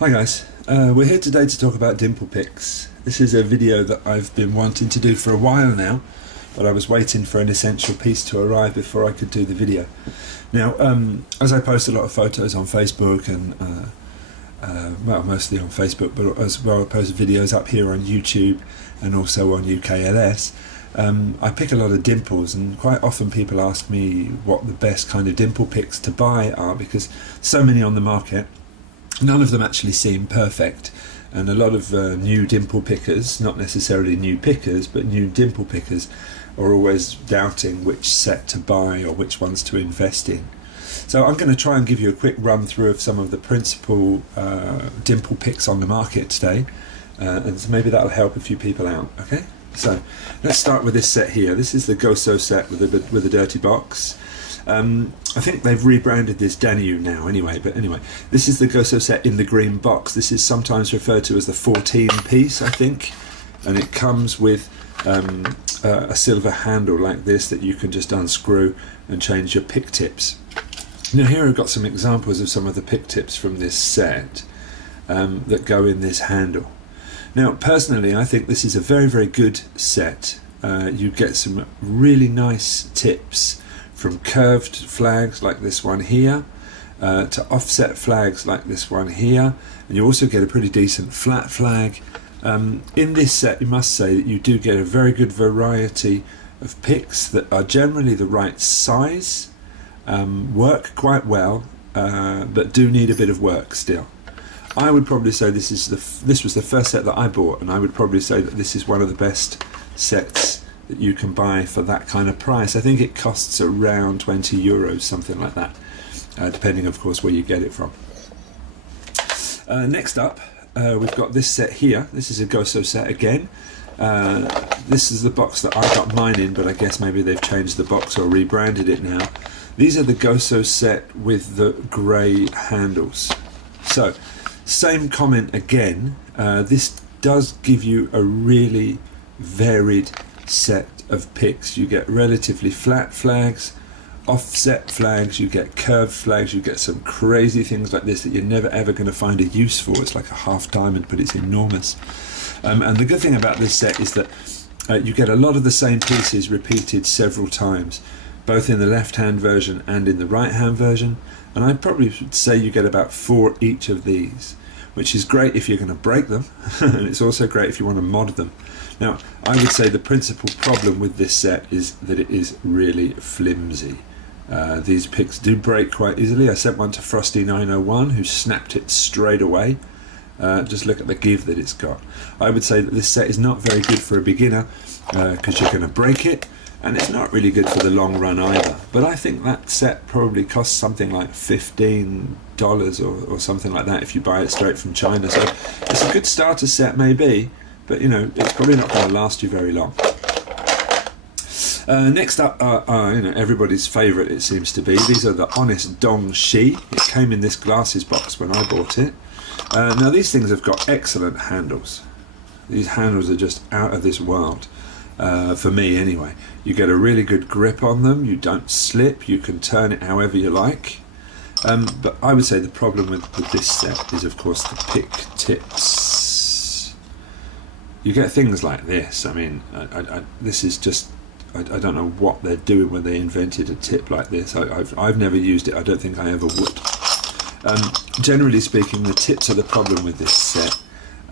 Hi guys, we're here today to talk about dimple picks. This is a video that I've been wanting to do for a while now, but I was waiting for an essential piece to arrive before I could do the video. Now, as I post a lot of photos on Facebook and, well, mostly on Facebook, but as well I post videos up here on YouTube and also on UKLS, I pick a lot of dimples, and quite often people ask me what the best kind of dimple picks to buy are, because so many on the market. None of them actually seem perfect, and a lot of new dimple pickers, not necessarily new pickers, but new dimple pickers, are always doubting which set to buy or which ones to invest in. So I'm going to try and give you a quick run through of some of the principal dimple picks on the market today, and so maybe that'll help a few people out. Okay, so let's start with this set here. This is the Goso set with a dirty box. I think they've rebranded this Danube now anyway, but anyway, this is the Goso set in the green box. This is sometimes referred to as the 14 piece, I think, and it comes with a silver handle like this that you can just unscrew and change your pick tips. Now here I've got some examples of some of the pick tips from this set that go in this handle. Now personally I think this is a very, very good set. You get some really nice tips, from curved flags like this one here to offset flags like this one here, and you also get a pretty decent flat flag. In this set you must say that you do get a very good variety of picks that are generally the right size, work quite well, but do need a bit of work still. I would probably say this was the first set that I bought, and I would probably say that this is one of the best sets that you can buy for that kind of price. I think it costs around 20 euros, something like that, depending of course where you get it from. Next up we've got this set here. This is a Goso set again. This is the box that I got mine in, but I guess maybe they've changed the box or rebranded it now. These are the Goso set with the grey handles. So same comment again, this does give you a really varied set of picks. You get relatively flat flags, offset flags, you get curved flags, you get some crazy things like this that you're never ever going to find a use for. It's like a half diamond, but it's enormous. And the good thing about this set is that you get a lot of the same pieces repeated several times, both in the left hand version and in the right hand version, and I probably would say you get about 4 each of these, which is great if you're going to break them and it's also great if you want to mod them. Now, I would say the principal problem with this set is that it is really flimsy. These picks do break quite easily. I sent one to Frosty901 who snapped it straight away. Just look at the give that it's got. I would say that this set is not very good for a beginner because you're going to break it, and it's not really good for the long run either. But I think that set probably costs something like $15 or something like that if you buy it straight from China. So it's a good starter set maybe, but you know, it's probably not going to last you very long. Next up are you know, everybody's favourite, it seems to be. These are the Honest Dong Shi. It came in this glasses box when I bought it. Now these things have got excellent handles. These handles are just out of this world, for me anyway. You get a really good grip on them, you don't slip, you can turn it however you like. But I would say the problem with this set is of course the pick tips. You get things like this. I mean, this is just, I don't know what they're doing when they invented a tip like this. I've never used it. I don't think I ever would. Generally speaking, the tips are the problem with this set.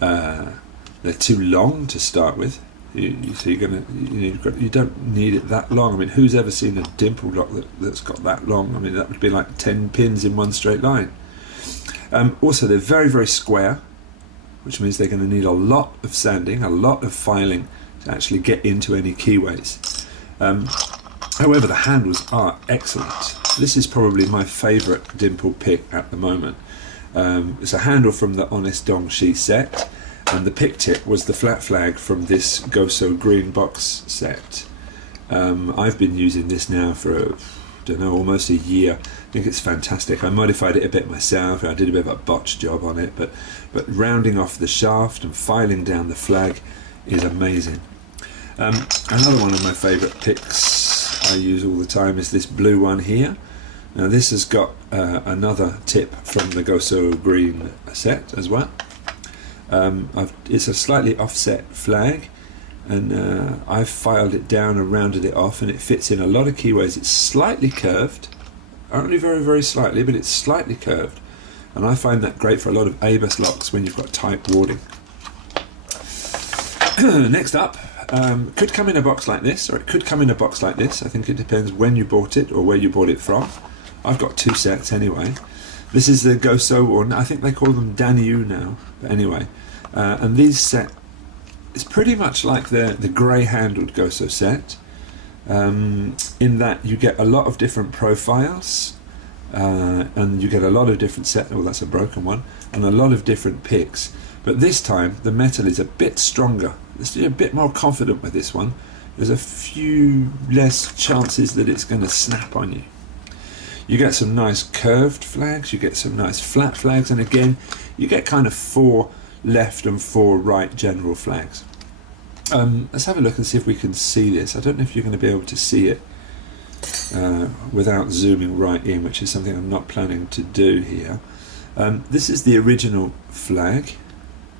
They're too long to start with. So you don't need it that long. I mean, who's ever seen a dimple lock that's got that long? I mean, that would be like 10 pins in one straight line. Also, they're very, very square, which means they're going to need a lot of sanding, a lot of filing to actually get into any keyways. However, the handles are excellent. This is probably my favourite dimple pick at the moment. It's a handle from the Honest Dong Shi set, and the pick tip was the flat flag from this Goso green box set. I've been using this now for almost a year. I think it's fantastic. I modified it a bit myself. I did a bit of a botch job on it, but rounding off the shaft and filing down the flag is amazing. Another one of my favourite picks I use all the time is this blue one here. Now this has got another tip from the Goso Green set as well. It's a slightly offset flag, and I've filed it down and rounded it off, and it fits in a lot of keyways. It's slightly curved, only very, very slightly, but it's slightly curved, and I find that great for a lot of ABUS locks when you've got tight warding. Next up, could come in a box like this, or it could come in a box like this. I think it depends when you bought it or where you bought it from. I've got two sets anyway. This is the Goso, or I think they call them Daniu now, but anyway. And these set is pretty much like the grey-handled Goso set, in that you get a lot of different profiles, and you get a lot of different set. Oh, that's a broken one, and a lot of different picks. But this time the metal is a bit stronger. Let's be a bit more confident with this one. There's a few less chances that it's going to snap on you. You get some nice curved flags, you get some nice flat flags, and again you get kind of 4 left and 4 right general flags. Let's have a look and see if we can see this. I don't know if you're going to be able to see it without zooming right in, which is something I'm not planning to do here. This is the original flag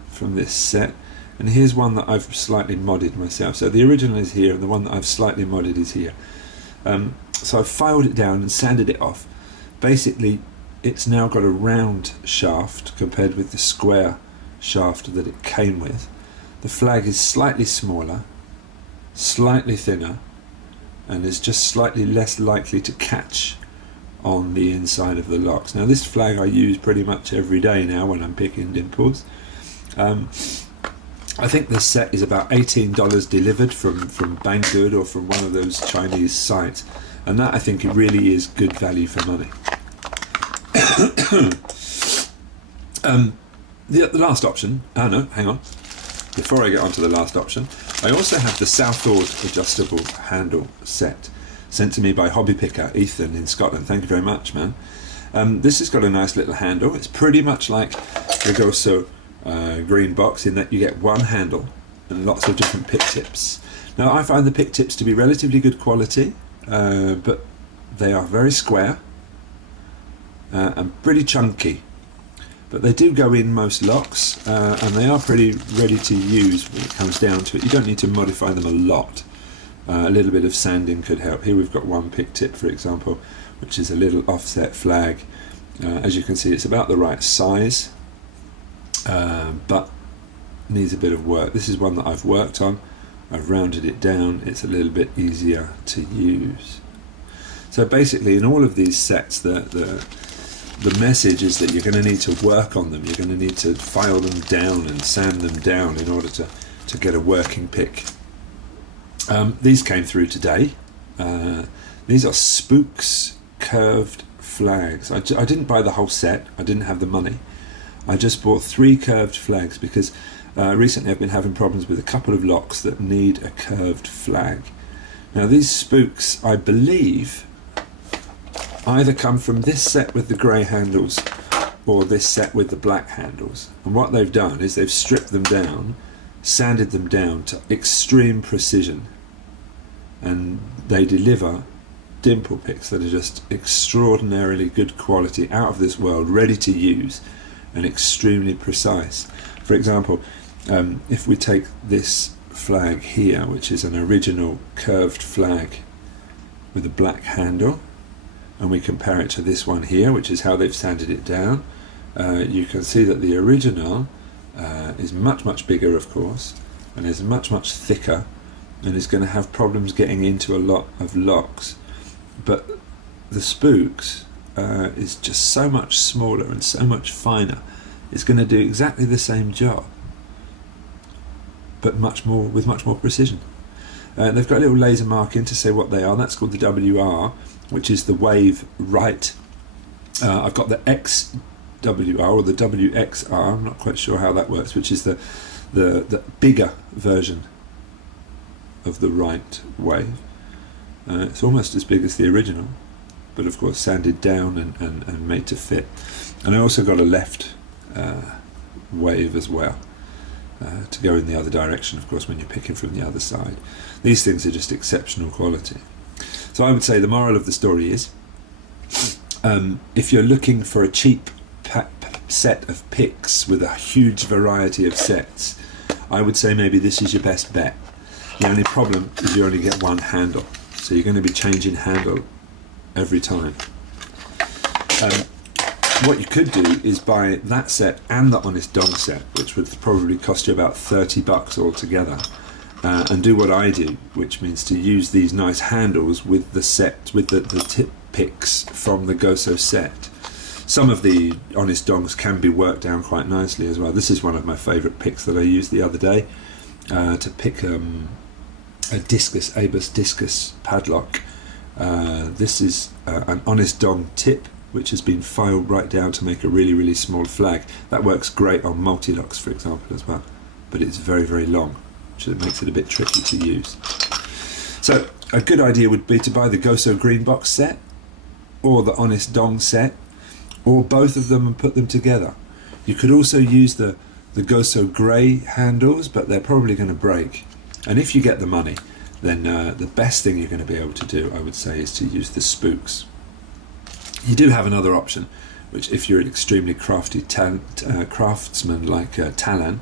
from this set, and here's one that I've slightly modded myself. So the original is here, and the one that I've slightly modded is here. So I've filed it down and sanded it off. Basically, it's now got a round shaft compared with the square shaft that it came with. The flag is slightly smaller, slightly thinner, and is just slightly less likely to catch on the inside of the locks. Now this flag I use pretty much every day now when I'm picking dimples. I think this set is about $18 delivered from Banggood or from one of those Chinese sites, and that I think it really is good value for money. The last option, no, hang on, before I get on to the last option, I also have the southord adjustable handle set, sent to me by hobby picker Ethan in Scotland. Thank you very much, man. This has got a nice little handle. It's pretty much like the Goso Green box in that you get one handle and lots of different pick tips. Now I find the pick tips to be relatively good quality, but they are very square and pretty chunky. But they do go in most locks, and they are pretty ready to use when it comes down to it. You don't need to modify them a lot. A little bit of sanding could help. Here we've got one pick tip, for example, which is a little offset flag. As you can see, it's about the right size, but needs a bit of work. This is one that I've worked on. I've rounded it down. It's a little bit easier to use. So basically, in all of these sets, the message is that you're going to need to work on them. You're going to need to file them down and sand them down in order to get a working pick. These came through today. These are Spooks curved flags. I didn't buy the whole set. I didn't have the money. I just bought 3 curved flags because recently I've been having problems with a couple of locks that need a curved flag. Now these Spooks, I believe, either come from this set with the grey handles or this set with the black handles. And what they've done is they've stripped them down, sanded them down to extreme precision, and they deliver dimple picks that are just extraordinarily good quality, out of this world, ready to use, and extremely precise. For example, if we take this flag here, which is an original curved flag with a black handle, and we compare it to this one here, which is how they've sanded it down, you can see that the original is much bigger, of course, and is much thicker, and is going to have problems getting into a lot of locks. But the Spooks is just so much smaller and so much finer. It's going to do exactly the same job, but with much more precision. They've got a little laser marking to say what they are. That's called the WR, which is the wave right. I've got the XWR or the WXR. I'm not quite sure how that works, which is the bigger version of the right wave. It's almost as big as the original, but of course sanded down and made to fit. And I also got a left wave as well, to go in the other direction, of course, when you're picking from the other side. These things are just exceptional quality. So I would say the moral of the story is, If you're looking for a cheap set of picks with a huge variety of sets, I would say maybe this is your best bet. The only problem is you only get one handle, so you're going to be changing handle every time. What you could do is buy that set and the Honest Dong set, which would probably cost you about $30 altogether, and do what I do, which means to use these nice handles with the set, with the tip picks from the Goso set. Some of the Honest Dongs can be worked down quite nicely as well. This is one of my favourite picks that I used the other day to pick a discus, Abus discus padlock. This is an Honest Dong tip, which has been filed right down to make a really, really small flag. That works great on multi-locks, for example, as well, but it's very, very long, which makes it a bit tricky to use. So a good idea would be to buy the Goso Green Box set or the Honest Dong set, or both of them and put them together. You could also use the Goso Grey handles, but they're probably going to break. And if you get the money, then the best thing you're going to be able to do, I would say, is to use the Spooks. You do have another option, which if you're an extremely crafty craftsman like Tallan,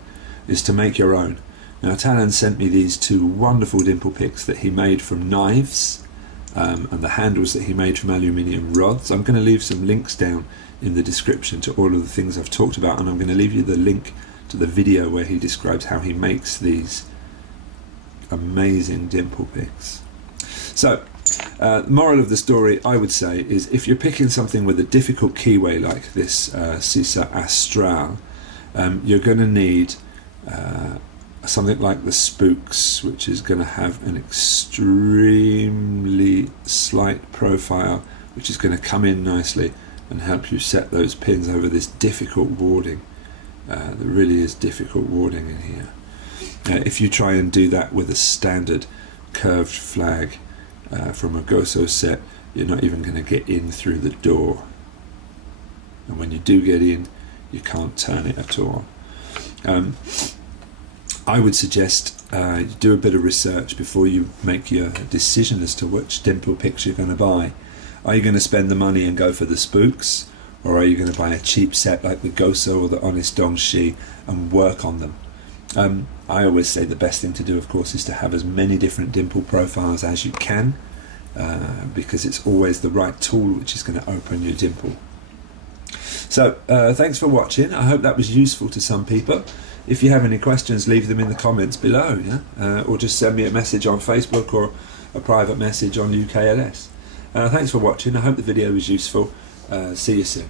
is to make your own. Now Tallan sent me these two wonderful dimple picks that he made from knives, and the handles that he made from aluminium rods. I'm going to leave some links down in the description to all of the things I've talked about, and I'm going to leave you the link to the video where he describes how he makes these amazing dimple picks. So the moral of the story, I would say, is if you're picking something with a difficult keyway like this Cisa Astral, you're going to need something like the Spooks, which is going to have an extremely slight profile, which is going to come in nicely and help you set those pins over this difficult warding. There really is difficult warding in here. If you try and do that with a standard curved flag from a Goso set, you're not even going to get in through the door, and when you do get in, you can't turn it at all. I would suggest you do a bit of research before you make your decision as to which dimple picks you're going to buy. Are you going to spend the money and go for the Spooks, or are you going to buy a cheap set like the Goso or the Honest Dong Shi and work on them? I always say the best thing to do, of course, is to have as many different dimple profiles as you can, because it's always the right tool which is going to open your dimple. So thanks for watching. I hope that was useful to some people. If you have any questions, leave them in the comments below, or just send me a message on Facebook or a private message on UKLS. Thanks for watching. I hope the video was useful. See you soon.